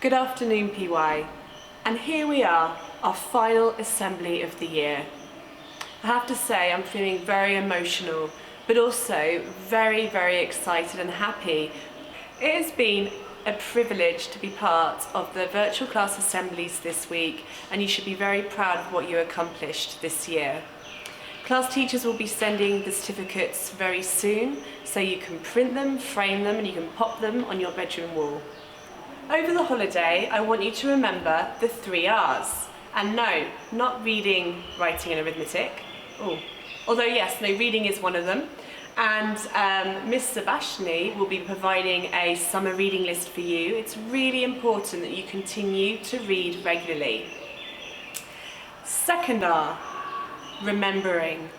Good afternoon, PY. And here we are, our final assembly of the year. I have to say I'm feeling very emotional, but also very, very excited and happy. It has been a privilege to be part of the virtual class assemblies this week, and you should be very proud of what you accomplished this year. Class teachers will be sending the certificates very soon, so you can print them, frame them, and you can pop them on your bedroom wall. Over the holiday, I want you to remember the 3 R's. And no, not reading, writing and arithmetic. Although yes, no, reading is one of them. And Miss Sebastiani will be providing a summer reading list for you. It's really important that you continue to read regularly. Second R, remembering.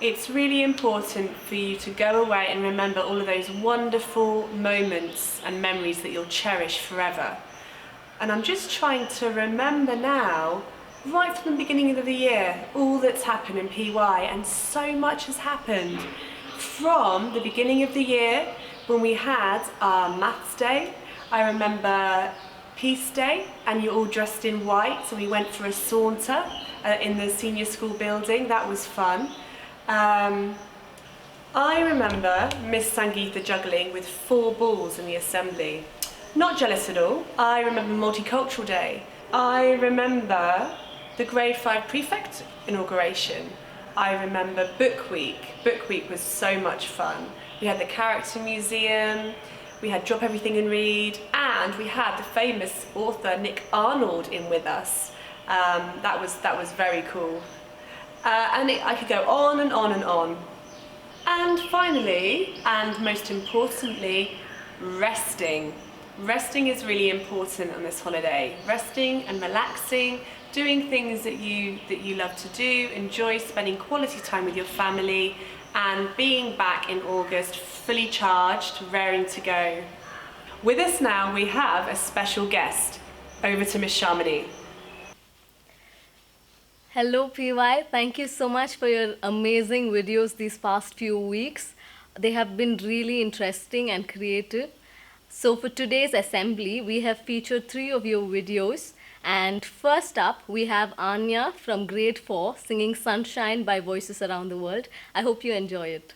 It's really important for you to go away and remember all of those wonderful moments and memories that you'll cherish forever. And I'm just trying to remember now, right from the beginning of the year, all that's happened in PY, and so much has happened. From the beginning of the year, when we had our Maths Day, I remember Peace Day, and you're all dressed in white, so we went for a saunter in the senior school building. That was fun. I remember Miss Sangeetha juggling with 4 balls in the assembly. Not jealous at all. I remember Multicultural Day. I remember the grade 5 prefect inauguration. I remember Book Week. Book Week was so much fun. We had the Character Museum, we had Drop Everything and Read, and we had the famous author Nick Arnold in with us. That was very cool. I could go on and on and on. And finally, and most importantly, resting. Resting is really important on this holiday. Resting and relaxing, doing things that you love to do, enjoy spending quality time with your family, and being back in August fully charged, raring to go. With us now we have a special guest. Over to Miss Sharmini. Hello PY, thank you so much for your amazing videos these past few weeks. They have been really interesting and creative. So for today's assembly, we have featured 3 of your videos. And first up, we have Anya from grade 4 singing Sunshine by Voices Around the World. I hope you enjoy it.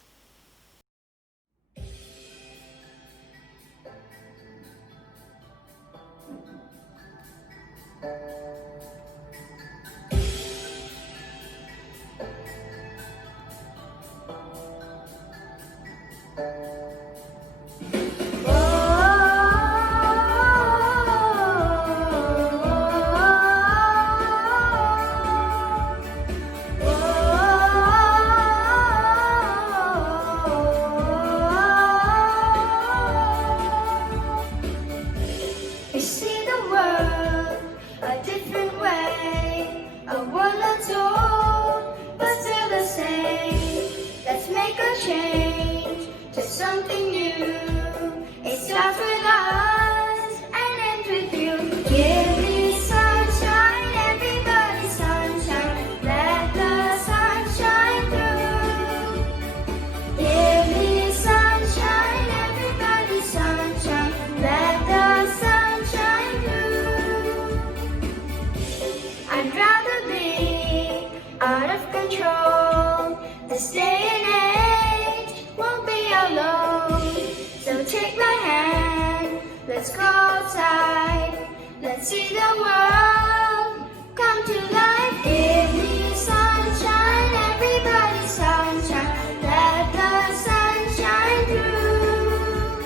Let's go outside, let's see the world come to life. Give me sunshine, everybody sunshine, let the sunshine through.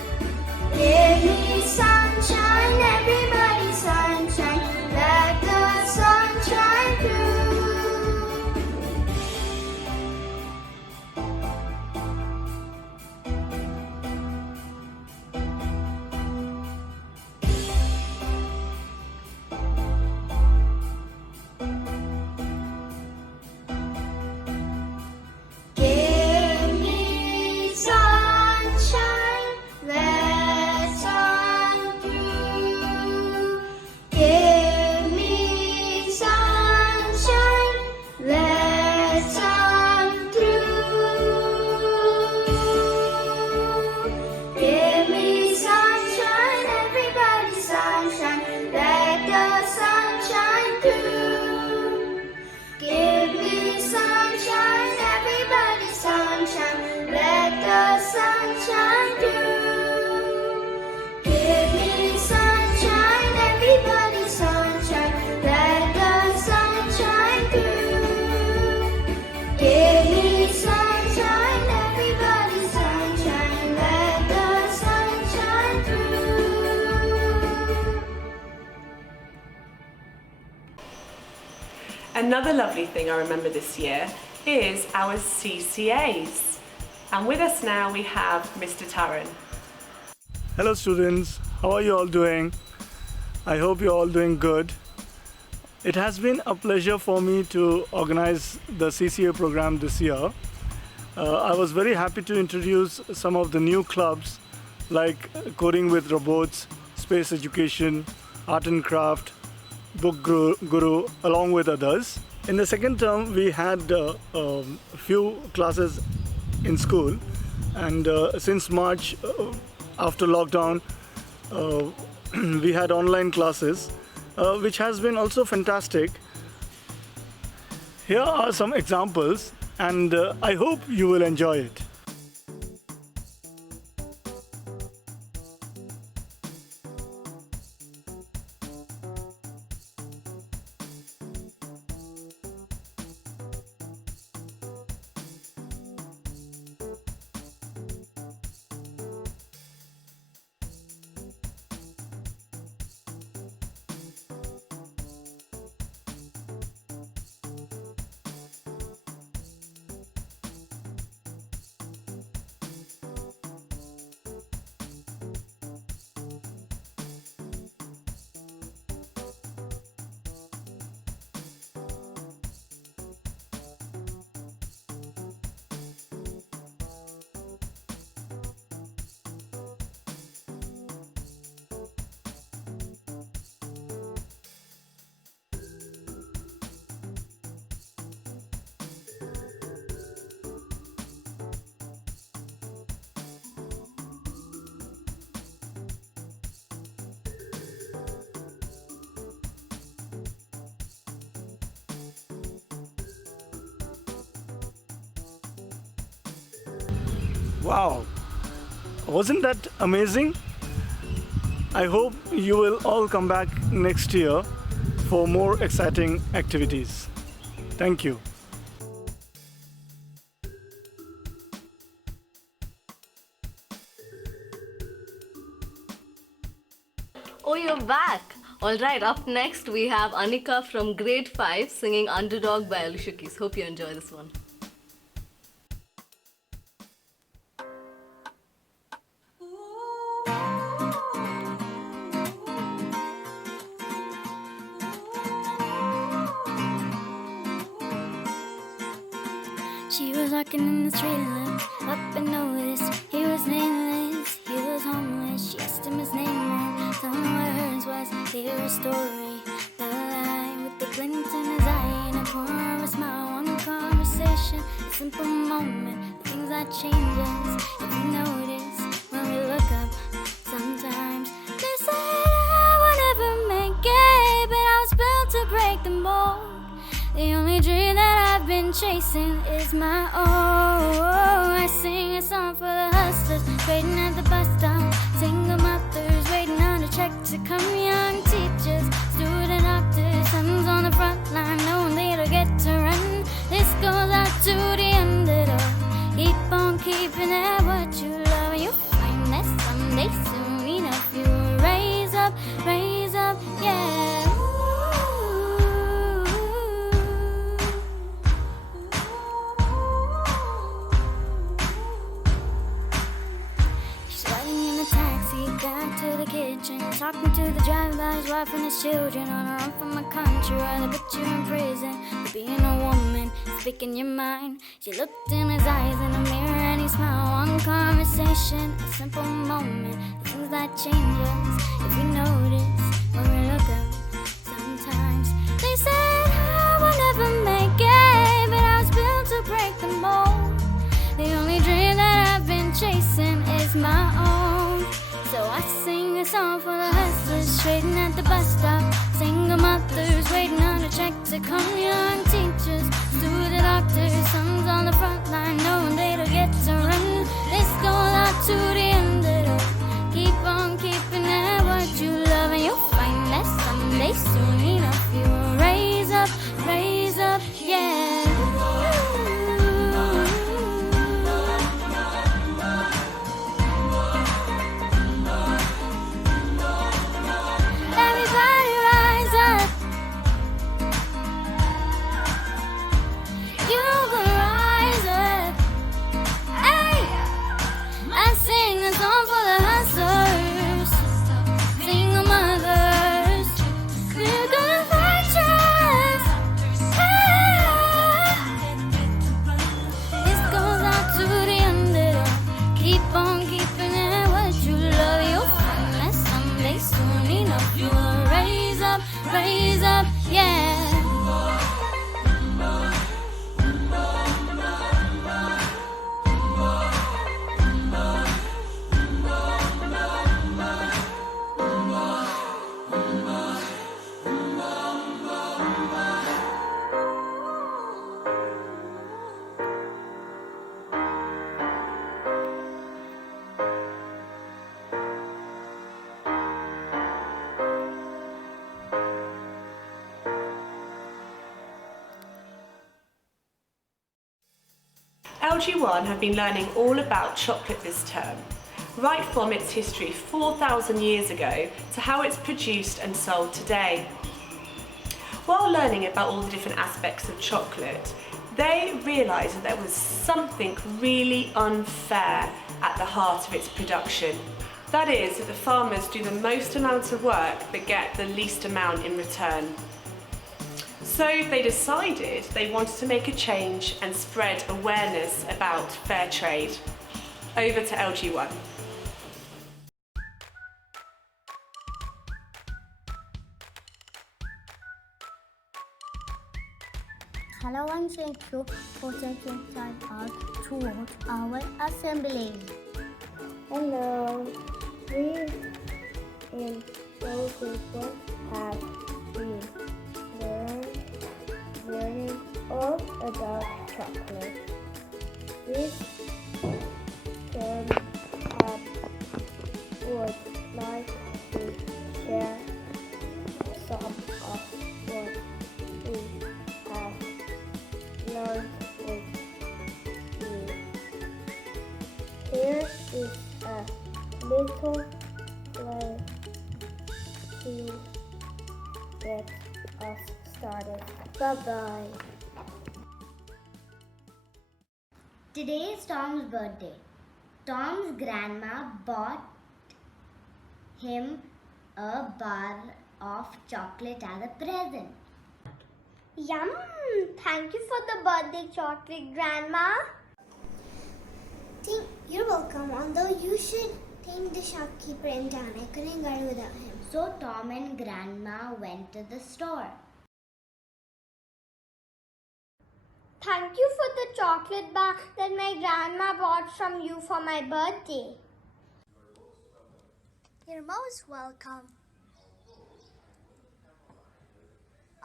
Give me sunshine, everybody sunshine, let the sunshine through. Another lovely thing I remember this year is our CCAs. And with us now we have Mr. Taran. Hello students, how are you all doing? I hope you're all doing good. It has been a pleasure for me to organize the CCA program this year. I was very happy to introduce some of the new clubs like Coding with Robots, Space Education, Art and Craft, Book Guru, along with others. In the second term, we had a few classes in school, and since March, after lockdown, we had online classes, which has been also fantastic. Here are some examples, and I hope you will enjoy it. Wow, wasn't that amazing? I hope you will all come back next year for more exciting activities. Thank you. Oh, you're back! Alright, up next we have Anika from grade 5 singing Underdog by Alicia Keys. Hope you enjoy this one. She was walking in the street and looked up and noticed he was nameless, he was homeless. She asked him his name and told him what hers was. Hear a story, that lie with the glint in his eye, in a corner of a smile, one conversation, a simple moment, the things that change us if we notice when we look up. Sometimes they say I will never make it, but I was built to break the mold. The only dream that I've been chasing is my own. I sing a song for the hustlers waiting at the bus stop, single mothers waiting on a check to come, young teachers, student doctors, sons on the front line knowing they'll get to run. This goes out to the underdog. Keep on keeping at what you love, and you'll find that someday soon enough you will raise up, yeah. Got to the kitchen, talking to the driver about his wife and his children. On a run from my country, where they put you in prison for being a woman, speaking your mind. She looked in his eyes in a mirror and he smiled. One conversation, a simple moment, the things that change us if we notice when we look up. Sometimes they said I will never make it, but I was built to break the mold. The only dream that I've been chasing is my own. So I sing a song for the hustlers waiting at the bus stop, single mothers waiting on a check to come, young teachers, student doctors, sons on the front line knowing they'll get to run. This goes out to the underdog. Keep on keeping at what you love, and you'll find that someday soon enough you will raise up, yeah. Raise up, yeah. LG1 have been learning all about chocolate this term, right from its history 4,000 years ago to how it's produced and sold today. While learning about all the different aspects of chocolate, they realised that there was something really unfair at the heart of its production. That is, that the farmers do the most amount of work but get the least amount in return. So they decided they wanted to make a change and spread awareness about fair trade. Over to LG1. Hello and thank you for taking time out to watch our assembly. Hello, we in Soul People have been learning all about chocolate. This term would like to share some of what we have learned with you. Here is a little play to get us started. Bye-bye. Today is Tom's birthday. Tom's grandma bought him a bar of chocolate as a present. Yum! Thank you for the birthday chocolate, Grandma. You're welcome, although you should thank the shopkeeper in town. I couldn't go without him. So Tom and Grandma went to the store. Thank you for the chocolate bar that my grandma bought from you for my birthday. You're most welcome.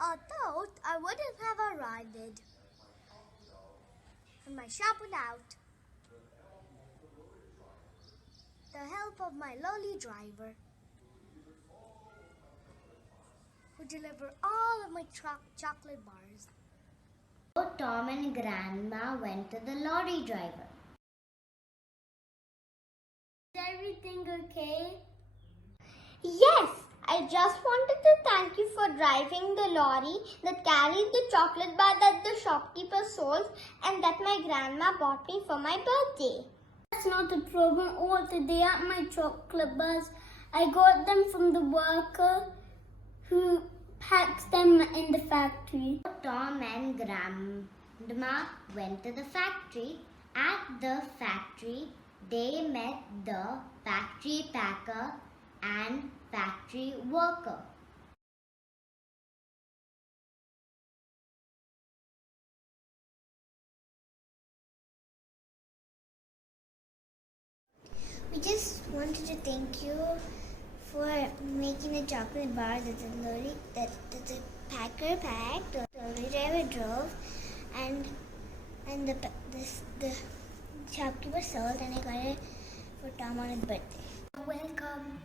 Although I wouldn't have arrived and my shop without the help of my lowly driver who delivered all of my chocolate bars. So Tom and Grandma went to the lorry driver. Is everything okay? Yes, I just wanted to thank you for driving the lorry that carried the chocolate bar that the shopkeeper sold and that my grandma bought me for my birthday. That's not a problem. All today at my chocolate bars, I got them from the worker who packs them in the factory. Tom and Grandma went to the factory. At the factory, they met the factory packer and factory worker. We just wanted to thank you for making the chocolate bar that the lorry, that the packer packed, the lorry driver drove, and the shopkeeper sold, and I got it for Tom on his birthday. Welcome.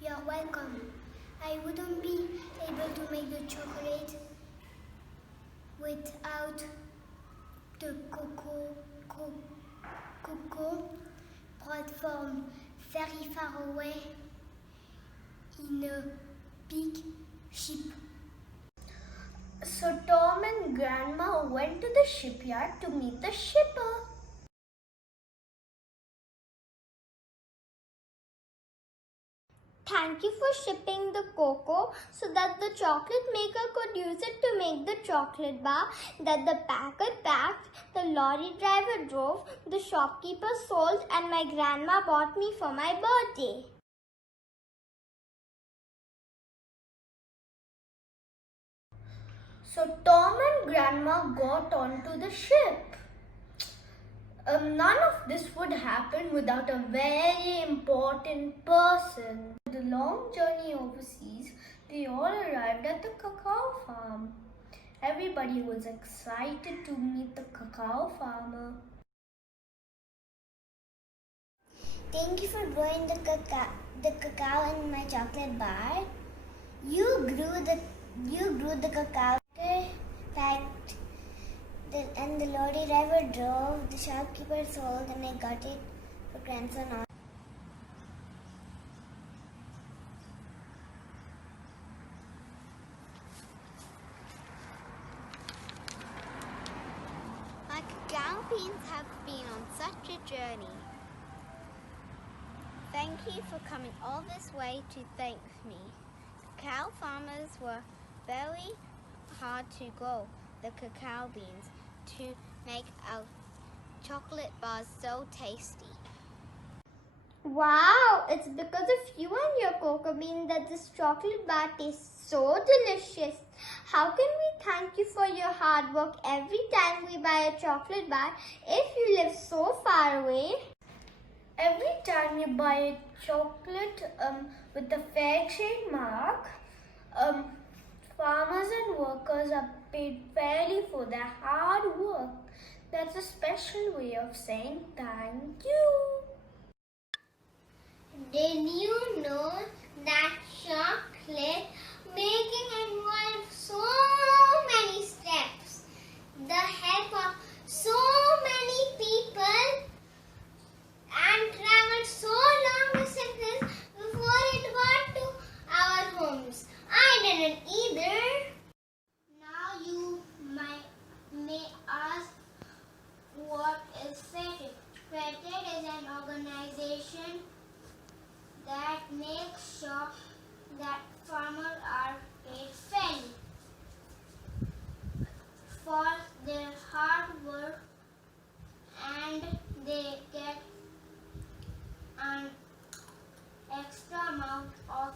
You're welcome. I wouldn't be able to make the chocolate without the cocoa brought from very far away in a big ship. So Tom and Grandma went to the shipyard to meet the shipper. Thank you for shipping the cocoa so that the chocolate maker could use it to make the chocolate bar that the packer packed, the lorry driver drove, the shopkeeper sold, and my grandma bought me for my birthday. So Tom and Grandma got onto the ship. None of this would happen without a very important person. The long journey overseas, they all arrived at the cacao farm. Everybody was excited to meet the cacao farmer. Thank you for growing the cacao in my chocolate bar. You grew the cacao. Packed and the lorry driver drove. The shopkeeper sold, and I got it for grandson. My cacao beans have been on such a journey. Thank you for coming all this way to thank me. Cacao farmers were very hard to grow the cacao beans to make our chocolate bars so tasty. Wow, it's because of you and your cocoa bean that this chocolate bar tastes so delicious. How can we thank you for your hard work every time we buy a chocolate bar if you live so far away? Every time you buy a chocolate with the fair trade mark, farmers and workers are paid fairly for their hard work. That's a special way of saying thank you. Did you know that chocolate making involves so many steps, the help of so many people, and traveled so long distances before it got to our homes? I didn't either. Now you may ask, what is FAIRtrade? FAIRtrade is an organization that makes sure that farmers are paid fairly for their hard work, and they get an extra amount of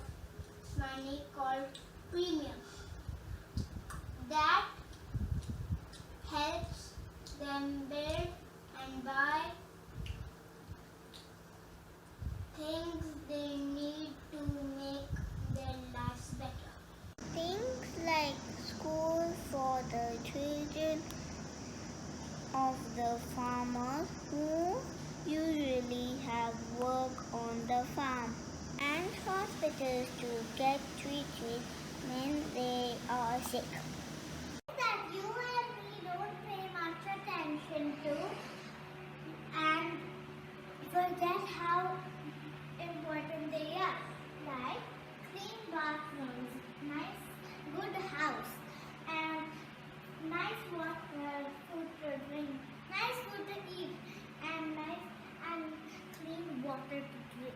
money called premium that helps them build and buy things they need to make their lives better. Things like school for the children of the farmers who usually have work on the farm, and hospitals to get treated when they are sick. That you and me don't pay much attention to and forget how important they are, like clean bathrooms, nice good house, and nice water, food to drink, nice food to eat, and nice and clean water to drink.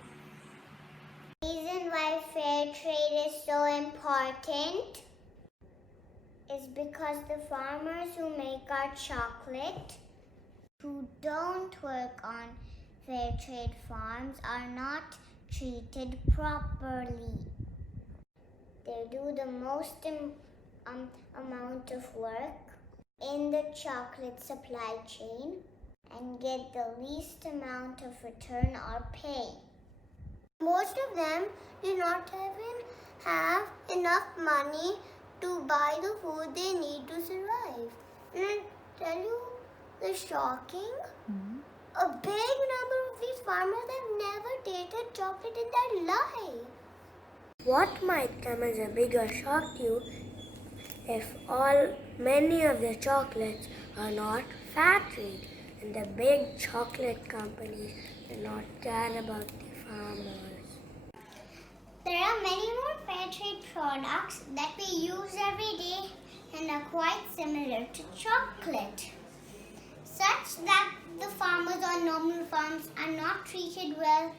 The reason why fair trade is so important is because the farmers who make our chocolate, who don't work on fair trade farms, are not treated properly. They do the most amount of work in the chocolate supply chain and get the least amount of return or pay. Most of them do not even have enough money to buy the food they need to survive. And I tell you the shocking, a big number of these farmers have never tasted chocolate in their life. What might come as a bigger shock to you if many of the chocolates are not fair trade and the big chocolate companies do not care about the farmers. There are many more fair trade products that we use every day and are quite similar to chocolate, such that the farmers on normal farms are not treated well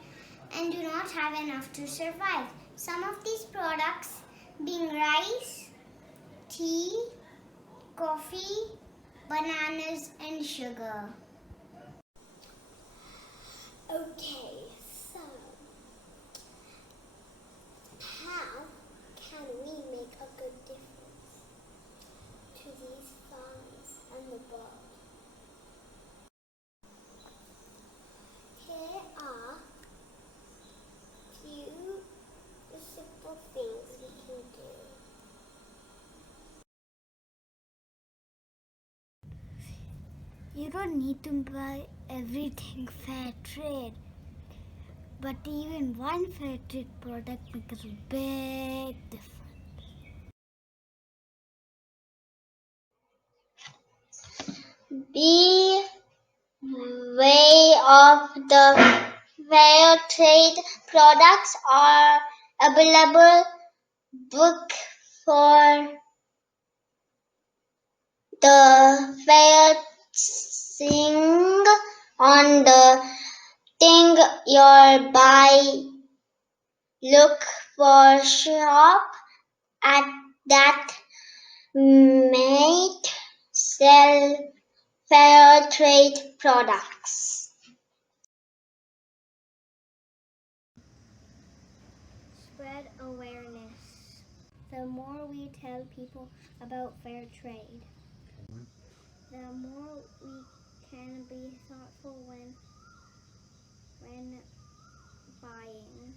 and do not have enough to survive. Some of these products being rice, tea, coffee, bananas, and sugar. Okay, so how can we make a good difference You don't need to buy everything fair trade. But even one fair trade product makes a big difference. Be way of the fair trade products are available. Book for the fair thing on the thing your buy. Look for shop at that might sell fair trade products. Spread awareness. The more we tell people about fair trade, the more we can be thoughtful when buying.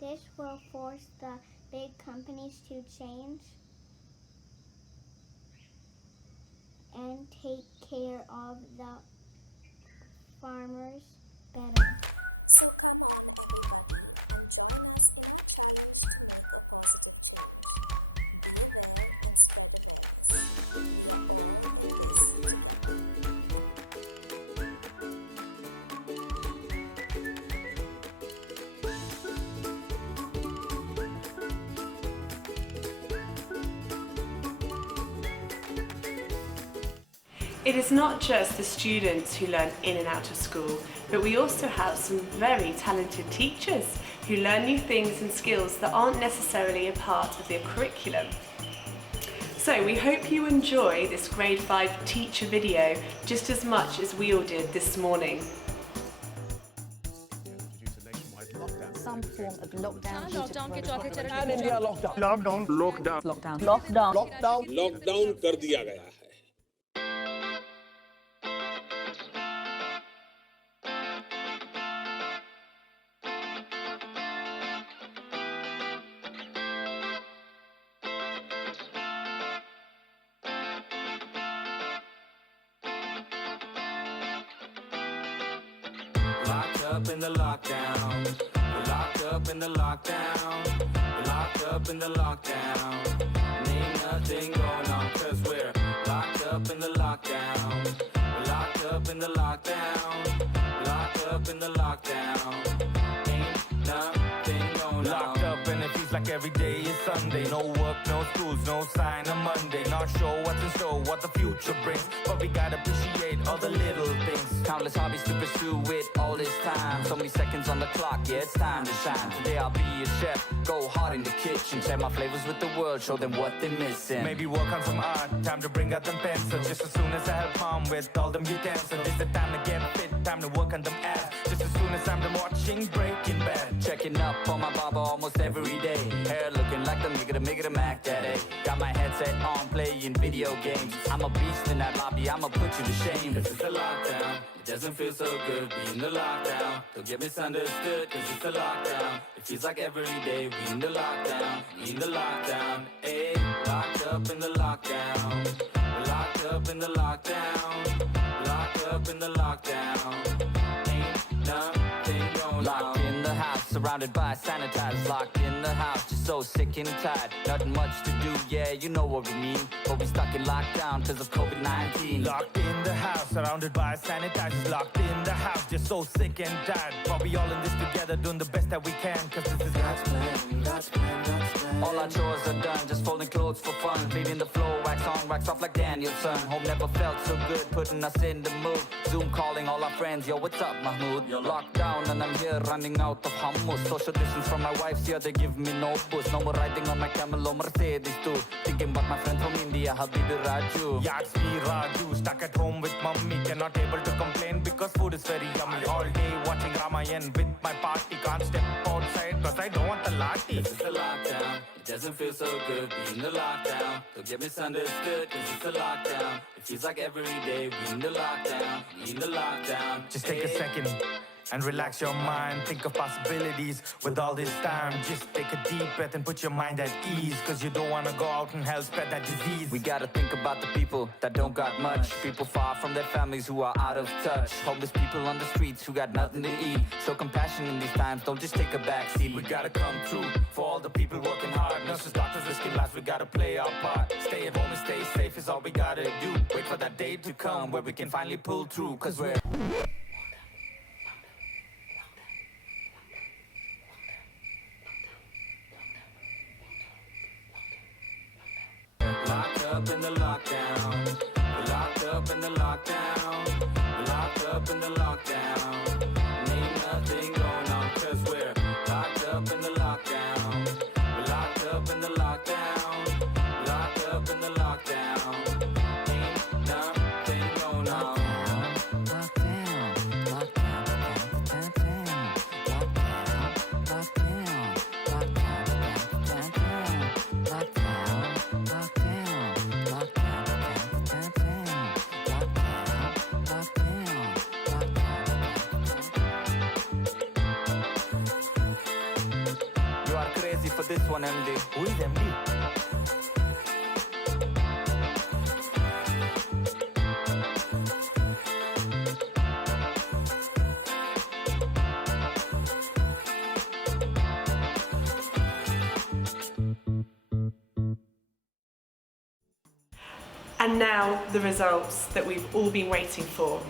This will force the big companies to change and take care of the farmers better. It is not just the students who learn in and out of school, but we also have some very talented teachers who learn new things and skills that aren't necessarily a part of their curriculum. So we hope you enjoy this grade 5 teacher video just as much as we all did this morning. Some form of lockdown. Lockdown कर दिया गया है। Locked up in the lockdown. We're locked up in the lockdown. We're locked up in the lockdown. Ain't nothing going on 'cause we're locked up in the lockdown. We're locked up in the lockdown. Locked up in the lockdown. Ain't nothing going on. Locked up and it feels like every day is Sunday. No work, no schools, no sign of Monday. Not sure what's in store, what the future brings, but we gotta appreciate all the little things. Countless hobbies to pursue with all this time. So many seconds on the clock, yeah, it's time to shine. Today I'll be a chef, go hard in the kitchen. Share my flavors with the world, show them what they're missing. Maybe work on some art, time to bring out them pencils. Just as soon as I help mom with all them utensils. It's the time to get fit, time to work on them abs. Just as soon as I'm done watching Breaking Bad. Checking up on my barber almost every day. Hair looking like the Miggity Mac Daddy. Got my headset on, playing video games. I'm a beast in that lobby, I'ma put you to shame. This is the lockdown. It doesn't feel so good being the lockdown. Don't get misunderstood, 'cause it's the lockdown. It feels like every day we in the lockdown. We in the lockdown. Ayy, locked up in the lockdown. We're locked up in the lockdown. Locked up in the lockdown. Ain't nothing going on. Locked in the house, surrounded by sanitizers. Locked in the house, just so sick and tired. Nothing much to do, yeah, you know what we mean. But we stuck in lockdown 'cause of COVID-19. Locked in the house, surrounded by sanitizers. Locked in the house, just so sick and tired. But we all in this together, doing the best that we can. 'Cause this is God's plan, God's plan, God's plan. All our chores are done, just folding clothes for fun. Cleaning the floor, wax on, wax off like Danielson. Home never felt so good, putting us in the mood. Zoom calling all our friends, yo, what's up, Mahmood? Locked down and I'm here running out of hummus. Social distance from my wife's here, they give me no push. No more riding on my camel or Mercedes too. Thinking about my friend from India, Habibi Raju. Yeah, it's me, Raju, stuck at home with mummy. Cannot able to complain because food is very yummy. All day watching Ramayan with my party. Can't step outside 'cause I don't want the latte. This is the lockdown. It doesn't feel so good being the lockdown. Don't get misunderstood 'cause it's the lockdown. It feels like every day we in the lockdown. We in the lockdown. Just take a second. and relax your mind. Think of possibilities with all this time. Just take a deep breath and put your mind at ease, cause you don't wanna go out and help spread that disease. We gotta think about the people that don't got much, people far from their families who are out of touch, homeless people on the streets who got nothing to eat. Show compassion in these times, don't just take a back seat. We gotta come through for all the people working hard, nurses, doctors, risking lives. We gotta play our part. Stay at home and stay safe is all we gotta do. Wait for that day to come where we can finally pull through, cause we're locked up in the lockdown. We're locked up in the lockdown. We're locked up in the lockdown. Ain't nothing going on, cause we're locked up in the lockdown. We're locked up in the lockdown. Locked up in the lockdown. Ain't nothing going on. Lockdown, lockdown, lockdown, lockdown, lockdown, lockdown, lockdown, lockdown, lockdown. You are crazy for this one, MD. Who is MD? And now the results that we've all been waiting for.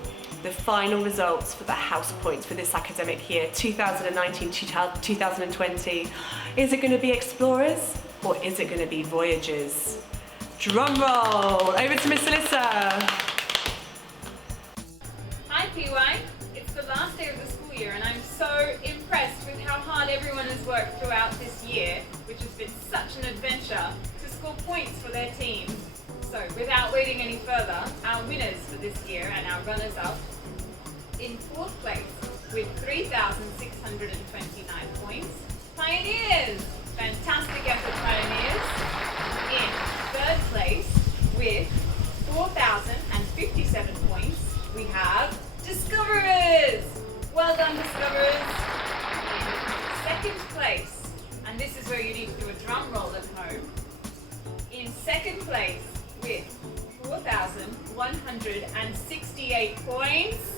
The final results for the house points for this academic year, 2019-2020. Is it going to be Explorers or is it going to be Voyagers? Drum roll! Over to Miss Alyssa. Hi PY, it's the last day of the school year and I'm so impressed with how hard everyone has worked throughout this year, which has been such an adventure, to score points for their teams. So without waiting any further, our winners for this year and our runners-up. In fourth place with 3,629 points, Pioneers! Fantastic effort, Pioneers! In third place with 4,057 points, we have Discoverers! Well done, Discoverers! In second place, and this is where you need to do a drum roll at home. In second place with 4,168 points.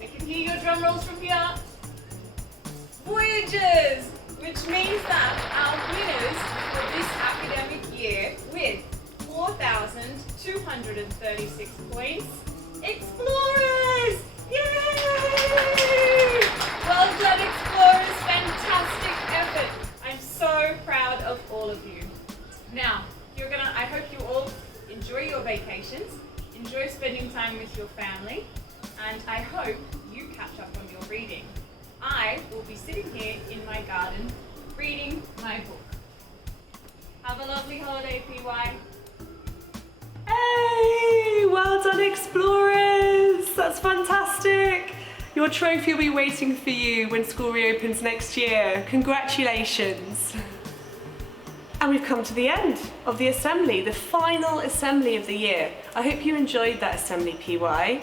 I can hear your drum rolls from here. Voyagers, which means that our winners for this academic year with 4,236 points, Explorers! Yay! Well done, Explorers, fantastic effort. I'm so proud of all of you. Now, I hope you all enjoy your vacations, enjoy spending time with your family, and I hope you catch up on your reading. I will be sitting here in my garden reading my book. Have a lovely holiday, PY. Hey! Well done, Explorers! That's fantastic! Your trophy will be waiting for you when school reopens next year. Congratulations! And we've come to the end of the assembly, the final assembly of the year. I hope you enjoyed that assembly, PY.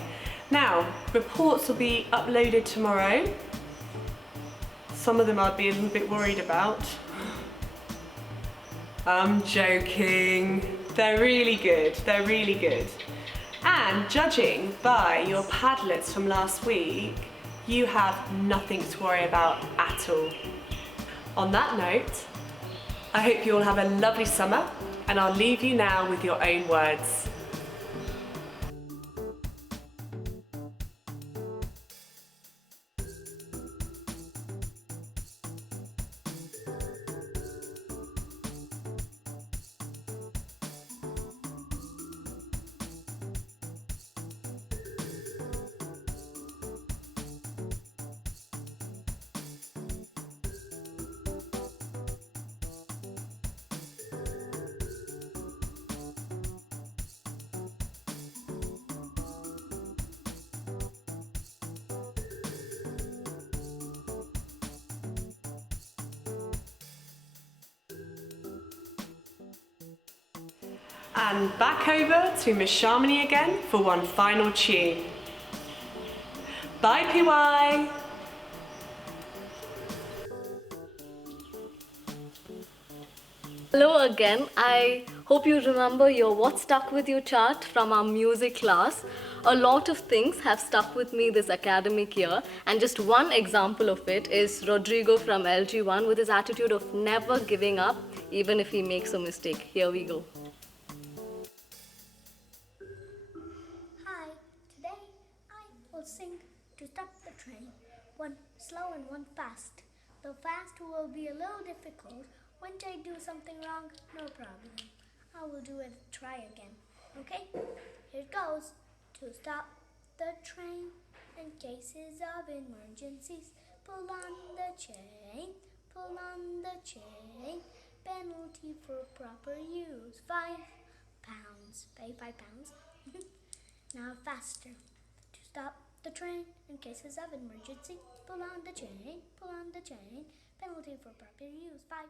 Now, reports will be uploaded tomorrow. Some of them I'd be a little bit worried about. I'm joking. They're really good, they're really good. And judging by your Padlets from last week, you have nothing to worry about at all. On that note, I hope you all have a lovely summer, and I'll leave you now with your own words. And back over to Miss Sharmini again for one final tune. Bye, PY. Hello again. I hope you remember your What Stuck With You chart from our music class. A lot of things have stuck with me this academic year, and just one example of it is Rodrigo from LG1 with his attitude of never giving up even if he makes a mistake. Here we go. Hi, today I will sing To Stop the Train, one slow and one fast. The fast will be a little difficult. When I do something wrong, no problem. I will do it, try again. Okay? Here it goes. To stop the train in cases of emergencies, pull on the chain, pull on the chain. Penalty for proper use, £5. Pay £5. Now faster. To stop the train in cases of emergency, pull on the chain, pull on the chain. Penalty for proper use, £5.